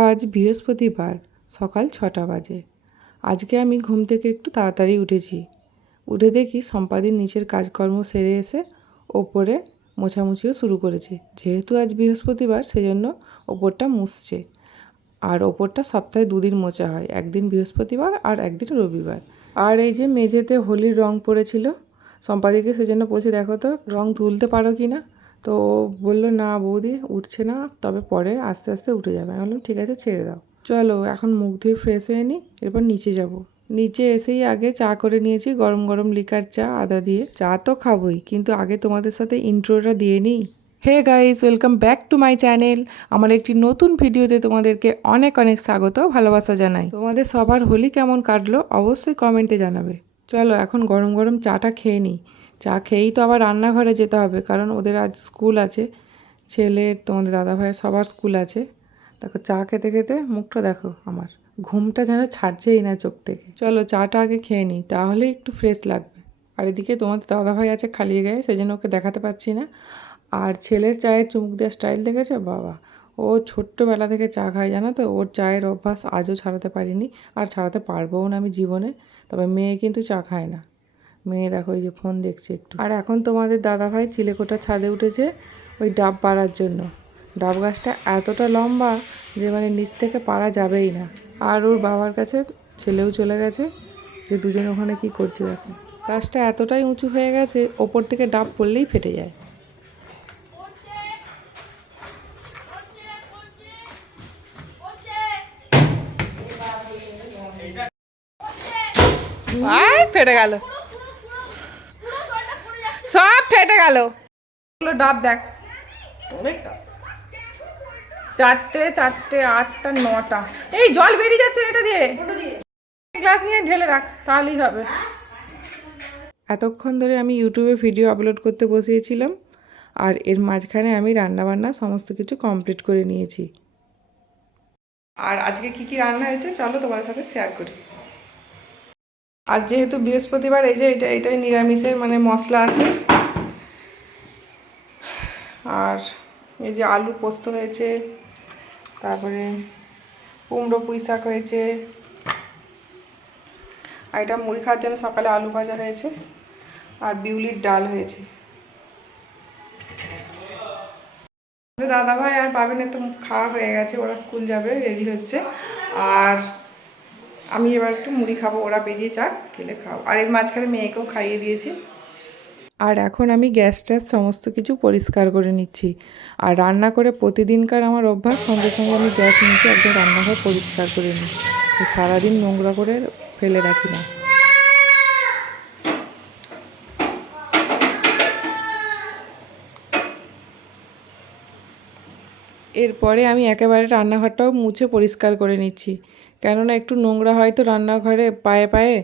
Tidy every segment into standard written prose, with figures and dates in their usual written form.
আজ বৃহস্পতিবার সকাল 6টা বাজে। আজকে আমি ঘুম থেকে একটু তাড়াতাড়ি উঠেছি। উঠে দেখি সম্পাদির নিচের কাজকর্ম সেরে এসে ওপরে মোছামুছিও শুরু করেছে। যেহেতু আজ বৃহস্পতিবার সেজন্য ওপরটা মুছছে। আর ওপরটা সপ্তাহে 2 দিন মোছা হয়, একদিন বৃহস্পতিবার আর একদিন রবিবার। আর এই যে মেঝেতে হোলির রং পড়েছিল, সম্পাদিকে সেজন্য বলছি দেখো তো রং তুলতে পারো কি না। তো ও বললো না বৌদি উঠছে না, তবে পরে আস্তে আস্তে উঠে যাবে। আমি বললাম ঠিক আছে ছেড়ে দাও। চলো এখন মুখ ধুয়ে ফ্রেশ হয়ে নিই, এরপর নিচে যাব। নিচে এসেই আগে চা করে নিয়েছি, গরম গরম লিকার চা আদা দিয়ে। চা তো খাবোই, কিন্তু আগে তোমাদের সাথে ইন্ট্রোটা দিয়ে নিই। Hey guys, welcome back to my channel. আমার একটি নতুন ভিডিওতে তোমাদেরকে অনেক অনেক স্বাগত, ভালোবাসা জানাই। তোমাদের সবার হোলি কেমন কাটলো অবশ্যই কমেন্টে জানাবে। চলো এখন গরম গরম চাটা খেয়ে নিই। চা খেয়েই তো আবার রান্নাঘরে যেতে হবে, কারণ ওদের আজ স্কুল আছে। ছেলের, তোমাদের দাদাভাইয়ের সবার স্কুল আছে। দেখো চা খেতে খেতে মুখটা দেখো, আমার ঘুমটা যেন ছাড়ছেই না চোখ থেকে। চলো চাটা আগে খেয়ে নিই, তাহলে একটু ফ্রেশ লাগবে। আর এদিকে তোমাদের দাদাভাই আছে খালিয়ে গায়ে, সেই জন্য ওকে দেখাতে পারছি না। আর ছেলের চায়ের চুমুক দেওয়ার স্টাইল দেখেছো বাবা, ও ছোট্টবেলা থেকে চা খায় জানো তো। ওর চায়ের অভ্যাস আজও ছাড়াতে পারিনি, আর ছাড়াতে পারবও না আমি জীবনে। তবে মেয়ে কিন্তু চা খায় না। মেয়ে দেখো এই যে ফোন দেখছে একটু। আর এখন তোমাদের দাদাভাই চিলেকোঠা ছাদে উঠেছে ওই ডাব পাড়ার জন্য। ডাব গাছটা এতটা লম্বা যে মানে নিচ থেকে পাড়া যাবেই না। আর ওর বাবার কাছে ছেলেও চলে গেছে, যে দুজন ওখানে কি করছে দেখো। গাছটা এতটাই উঁচু হয়ে গেছে, ওপর থেকে ডাব পড়লেই ফেটে যায়। ফেটে গেল, সব ফেটে গেল। ডাব দেখ, 4টে 4টে 8টা 9টা। এই জল বেরিয়ে যাচ্ছে এটা দিয়ে, গ্লাস নিয়ে ঢেলে রাখ তাহলেই হবে। এতক্ষণ ধরে আমি ইউটিউবে ভিডিও আপলোড করতে বসিয়েছিলাম, আর এর মাঝখানে আমি রান্নাবান্না সমস্ত কিছু কমপ্লিট করে নিয়েছি। আর আজকে কি কি রান্না হয়েছে চলো তোমার সাথে শেয়ার করি। আর যেহেতু বৃহস্পতিবার, এই যে এটাই নিরামিষের মানে মশলা আছে। আর এই যে আলু পোস্ত হয়েছে, তারপরে কুমড়ো পুঁই শাক হয়েছে, আর এটা মুড়ি খাওয়ার জন্য সকালে আলু ভাজা হয়েছে, আর বিউলির ডাল হয়েছে। দাদাভাই আর পাবেনের তো খাওয়া হয়ে গেছে, ওরা স্কুল যাবে, রেডি হচ্ছে। আর আমি এবার একটু মুড়ি খাবো, ওরা বেরিয়ে যাক খেলে খাবো। আর এর মাঝখানে মেয়েকেও খাইয়ে দিয়েছি। আর এখন আমি গ্যাস ট্যাস সমস্ত কিছু পরিষ্কার করে নিচ্ছি। আর রান্না করে প্রতিদিনকার আমার অভ্যাস, সঙ্গে সঙ্গে আমি গ্যাস নিচে একদম রান্নাঘর পরিষ্কার করে নিই। সারাদিন নোংরা করে ফেলে রাখি না। এরপরে আমি একেবারে রান্নাঘরটাও মুছে পরিষ্কার করে নিচ্ছি, কেননা একটু নোংরা হয়তো রান্নাঘরে পায়ে পায়ে।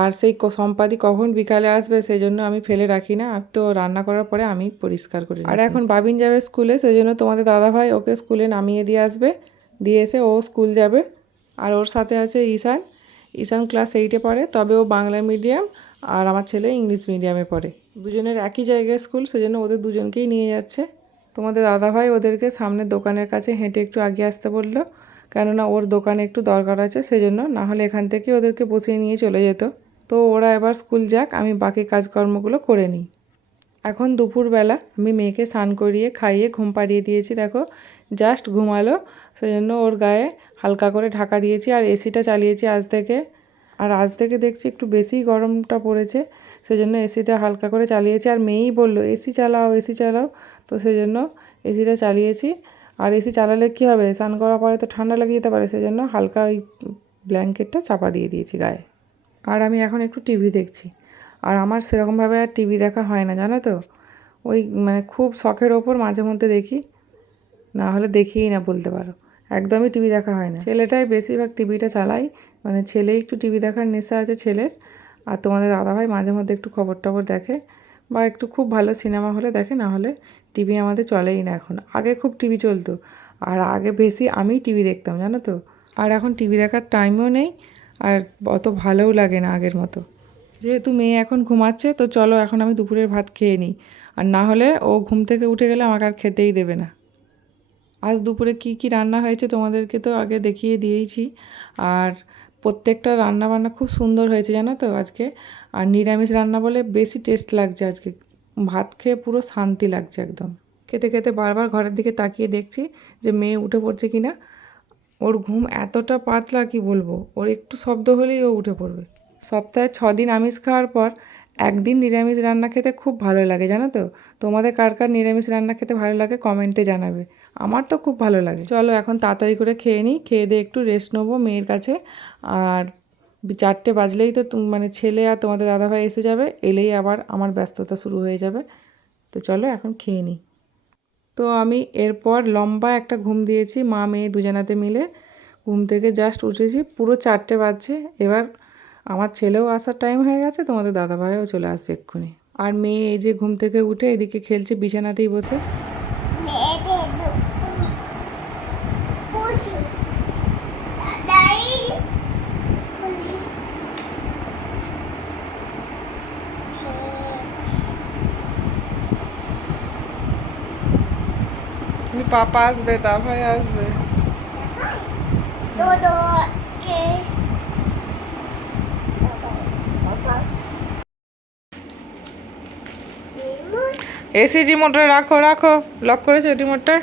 আর সেই সম্পাদি কখন বিকালে আসবে সেই জন্য আমি ফেলে রাখি না, তো রান্না করার পরে আমি পরিষ্কার করি। আর এখন বাবিন যাবে স্কুলে, সেই জন্য তোমাদের দাদাভাই ওকে স্কুলে নামিয়ে দিয়ে আসবে, দিয়ে এসে ও স্কুল যাবে। আর ওর সাথে আছে ঈশান। ঈশান ক্লাস 8-এ পড়ে, তবে ও বাংলা মিডিয়াম, আর আমার ছেলে ইংলিশ মিডিয়ামে পড়ে। দুজনের একই জায়গায় স্কুল, সেজন্য ওদের দুজনকেই নিয়ে যাচ্ছে। তোমাদের দাদাভাই ওদেরকে সামনের দোকানের কাছে হেঁটে একটু আগে আসতে বললো, কেননা ওর দোকানে একটু দরকার আছে সেজন্য, না হলে এখান থেকে ওদেরকে বসিয়ে নিয়ে চলে যেত। তো ওরা এবার স্কুল যাক, আমি বাকি কাজকর্মগুলো করে নিই। এখন দুপুরবেলা আমি মেয়েকে স্নান করিয়ে খাইয়ে ঘুম পাড়িয়ে দিয়েছি। দেখো জাস্ট ঘুমালো, সেজন্য ওর গায়ে হালকা করে ঢাকা দিয়েছি, আর এসিটা চালিয়েছি আজ থেকে। আর আজ থেকে দেখছি একটু বেশি গরমটা পড়েছে, সেজন্য এসিটা হালকা করে চালিয়েছি। আর মেয়েই বললো এসি চালাও এসি চালাও, তো সেই জন্য এসিটা চালিয়েছি। আর এসি চালালে কী হবে, স্নান করার পরে তো ঠান্ডা লেগে যেতে পারে, সেই জন্য হালকা ওই ব্ল্যাঙ্কেটটা চাপা দিয়ে দিয়েছি গায়ে। আর আমি এখন একটু টিভি দেখছি। আর আমার সেরকমভাবে আর টিভি দেখা হয় না জানো তো, ওই মানে খুব শখের ওপর মাঝে মধ্যে দেখি, না হলে দেখিই না বলতে পারো। একদমই টিভি দেখা হয় না। ছেলেটাই বেশিরভাগ টিভিটা চালাই, মানে ছেলেই একটু টিভি দেখার নেশা আছে ছেলের। আর তোমাদের দাদাভাই মাঝে মধ্যে একটু খবর টবর দেখে, বা একটু খুব ভালো সিনেমা হলে দেখে, না হলে টিভি আমাদের চলেই না এখন। আগে খুব টিভি চলতো, আর আগে বেশি আমিই টিভি দেখতাম জানো তো। আর এখন টিভি দেখার টাইমও নেই, আর অত ভালোও লাগে না আগের মতো। যেহেতু মেয়ে এখন ঘুমাচ্ছে, তো চলো এখন আমি দুপুরের ভাত খেয়ে নিই, আর না হলে ও ঘুম থেকে উঠে গেলে আমাকে আর খেতেই দেবে না। আজ দুপুরে কি কি রান্না হয়েছে তোমাদেরকে তো আগে দেখিয়ে দিয়েইছি। আর প্রত্যেকটা রান্না বান্না খুব সুন্দর হয়েছে জানো তো আজকে। আর নিরামিষ রান্না বলে বেশি টেস্ট লাগছে আজকে। ভাত খেয়ে পুরো শান্তি লাগছে একদম। খেতে খেতে বারবার ঘরের দিকে তাকিয়ে দেখছি যে মেয়ে উঠে পড়ছে কি না। ওর ঘুম এতটা পাতলা কি বলবো, ওর একটু শব্দ হলেই ও উঠে পড়বে। সপ্তাহে 6 দিন আমিষ খাওয়ার পর একদিন নিরামিষ রান্না খেতে খুব ভালো লাগে জানো তো। তোমাদের কার কার নিরামিষ রান্না খেতে ভালো লাগে কমেন্টে জানাবে। আমার তো খুব ভালো লাগে। চলো এখন তাড়াতাড়ি করে খেয়ে নিই, খেয়ে দিয়ে একটু রেস্ট নেবো মেয়ের কাছে। আর 4টে বাজলেই তো মানে ছেলে আর তোমাদের দাদাভাই এসে যাবে, এলেই আবার আমার ব্যস্ততা শুরু হয়ে যাবে। তো চলো এখন খেয়ে নিই। তো আমি এরপর লম্বা একটা ঘুম দিয়েছি, মা মেয়ে দুজনাতে মিলে। ঘুম থেকে জাস্ট উঠেছি, পুরো 4টে বাজছে। এবার আমার ছেলেও আসার টাইম হয়ে গেছে, তোমাদের দাদাভাইও চলে আসবে এক্ষুনি। আর মেয়ে এই যে ঘুম থেকে উঠে এদিকে খেলছে বিছানাতেই বসে। পাপা আসবে, দাদাভাই আসবে। এসি রিমোটে রাখো রাখো, লক করেছো রিমোটটা?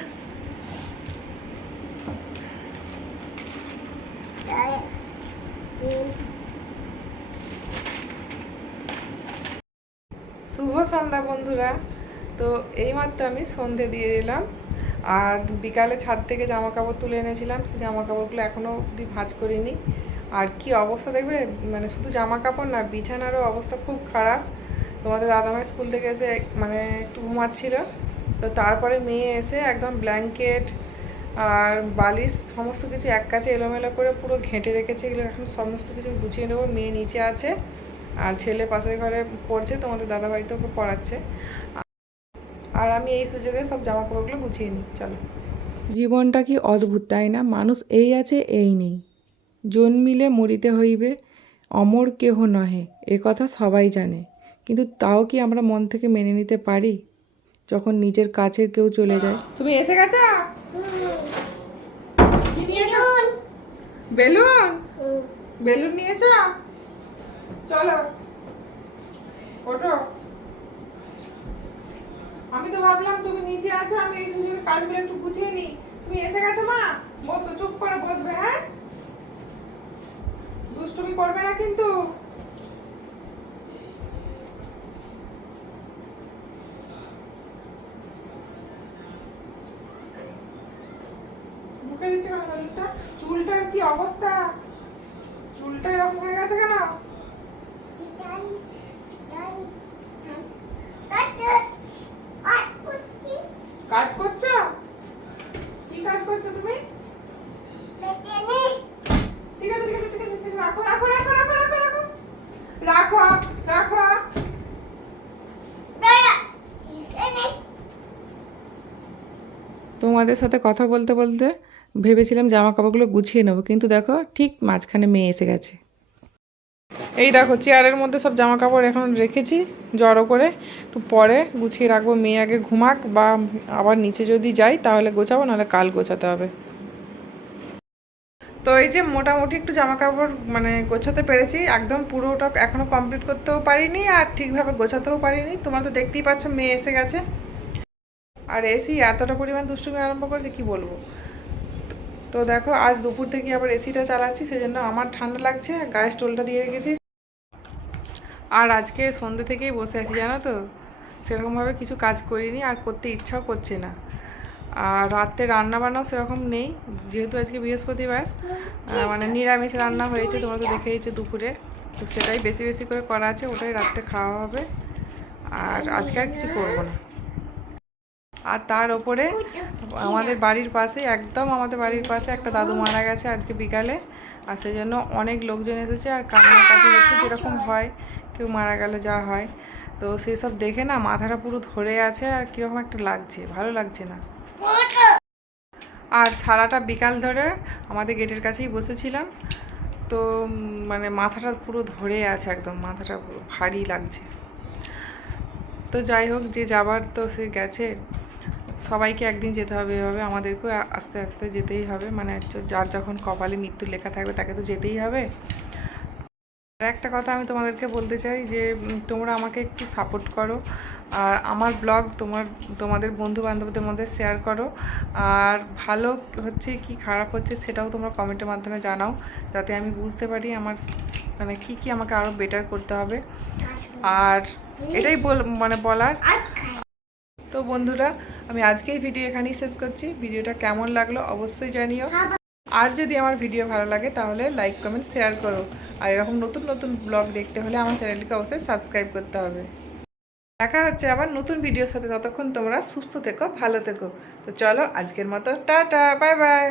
শুভ সন্ধ্যা বন্ধুরা। তো এইমাত্র আমি সন্ধে দিয়ে দিলাম। আর বিকালে ছাদ থেকে জামা কাপড় তুলে এনেছিলাম, সেই জামা কাপড়গুলো এখনও অবধি ভাঁজ করিনি। আর কি অবস্থা দেখবে, মানে শুধু জামা কাপড় না, বিছানারও অবস্থা খুব খারাপ। তোমাদের দাদাভাই স্কুল থেকে এসে মানে একটু ঘুমাচ্ছিল, তো তারপরে মেয়ে এসে একদম ব্ল্যাঙ্কেট আর বালিশ সমস্ত কিছু এক কাছে এলোমেলো করে পুরো ঘেঁটে রেখেছে। এগুলো এখন সমস্ত কিছু গুছিয়ে নেবো। মেয়ে নিচে আছে আর ছেলে পাশের ঘরে পড়ছে, তোমাদের দাদাভাই তো ওকে পড়াচ্ছে। আর আমি এই সুযোগে সব জামা কাপড়গুলো গুছিয়ে নিই। চলো। জীবনটা কি অদ্ভুত তাই না? মানুষ এই আছে এই নেই, জন্মিলে মরিতে হইবে, অমর কেহ নহে, এ কথা সবাই জানে। কিন্তু তাও কি আমরা মন থেকে মেনে নিতে পারি যখন নিজের কাছের কেউ চলে যায়? তুমি এসে গেছো? বেলুন, বেলুন নিয়েছো? চলো ওঠো। আমি তো ভাবলাম তুমি নিচে আছো, আমি এই সুযোগে কাজগুলো একটু গুছিয়ে নিই। তুমি এসে গেছো মা, বসো, চুপ করে বসবে। হ্যাঁ, দুষ্টুমি করবে না কিন্তু। মুখে দিচ্ছে কেন বেলুনটা? চুলটার কি অবস্থা? চুলটা এরকম হয়ে গেছে কেন? কাজ করছো? কি কাজ করছো তুমি? ঠিক আছে ঠিক আছে ঠিক আছে, রাখো রাখো রাখো রাখো রাখো রাখো রাখো রাখো। তোমাদের সাথে কথা বলতে বলতে ভেবেছিলাম জামা কাপড়গুলো গুছিয়ে নেবো, কিন্তু দেখো ঠিক মাঝখানে মেয়ে এসে গেছে। এই দেখো চেয়ারের মধ্যে সব জামা কাপড় এখন রেখেছি জড়ো করে, একটু পরে গুছিয়ে রাখবো। মেয়ে আগে ঘুমাক, বা আবার নিচে যদি যাই তাহলে গোছাবো, নাহলে কাল গোছাতে হবে। তো এই যে মোটামুটি একটু জামা কাপড় মানে গোছাতে পেরেছি, একদম পুরোটা এখনও কমপ্লিট করতেও পারিনি আর ঠিকভাবে গোছাতেও পারিনি। তোমরা তো দেখতেই পাচ্ছ মেয়ে এসে গেছে। আর এসি এতটা পরিমাণ দুষ্টুমি আরম্ভ করেছে কি বলবো। তো দেখো আজ দুপুর থেকে আবার এসিটা চালাচ্ছি, সেজন্য আমার ঠান্ডা লাগছে, গায়ে স্টোলটা দিয়ে রেখেছি। আর আজকে সন্ধ্যে থেকেই বসে আছি জানো তো, সেরকমভাবে কিছু কাজ করিনি আর করতে ইচ্ছাও করছে না। আর রাতে রান্না বান্নাও সেরকম নেই, যেহেতু আজকে বৃহস্পতিবার, মানে নিরামিষ রান্না হয়েছে, তোমরা তো দেখেইছো দুপুরে। তো সেটাই বেশি বেশি করে করা আছে, ওটাই রাত্রে খাওয়া হবে। আর আজকে আর কিছু করবো না। আর তার ওপরে আমাদের বাড়ির পাশে, একদম আমাদের বাড়ির পাশে একটা দাদু মারা গেছে আজকে বিকালে। আর সেই জন্য অনেক লোকজন এসেছে আর কান্নাকাটি হচ্ছে, যেরকম হয় কেউ মারা গেলে যা হয়। তো সেসব দেখে না মাথাটা পুরো ধরে আছে আর কীরকম একটা লাগছে, ভালো লাগছে না। আর সারাটা বিকাল ধরে আমাদের গেটের কাছেই বসেছিলাম, তো মানে মাথাটা পুরো ধরে আছে, একদম মাথাটা পুরো ভারী লাগছে। তো যাই হোক, যে যাবার তো সে গেছে, সবাইকে একদিন যেতে হবে, এভাবে আমাদেরকেও আস্তে আস্তে যেতেই হবে, মানে যার যখন কপালে মৃত্যু লেখা থাকবে তাকে তো যেতেই হবে। আর একটা কথা আমি তোমাদেরকে বলতে চাই যে তোমরা আমাকে একটু সাপোর্ট করো, আর আমার ব্লগ তোমাদের বন্ধু বান্ধবদের মধ্যে শেয়ার করো, আর ভালো হচ্ছে কি খারাপ হচ্ছে সেটাও তোমরা কমেন্টের মাধ্যমে জানাও, যাতে আমি বুঝতে পারি আমার মানে কি আমাকে আরও বেটার করতে হবে। আর এটাই বলার। তো বন্ধুরা, আমি আজকের ভিডিও এখানেই শেষ করছি। ভিডিওটা কেমন লাগলো অবশ্যই জানিও, আর যদি আমার ভিডিও ভালো লাগে তাহলে লাইক কমেন্ট শেয়ার করো। আর এরকম নতুন নতুন ব্লগ দেখতে হলে আমার চ্যানেলটিকে অবশ্যই সাবস্ক্রাইব করতে হবে। দেখা হচ্ছে আবার নতুন ভিডিওর সাথে, ততক্ষণ তোমরা সুস্থ থেকো, ভালো থেকো। তো চলো আজকের মতো টাটা, বাই বাই।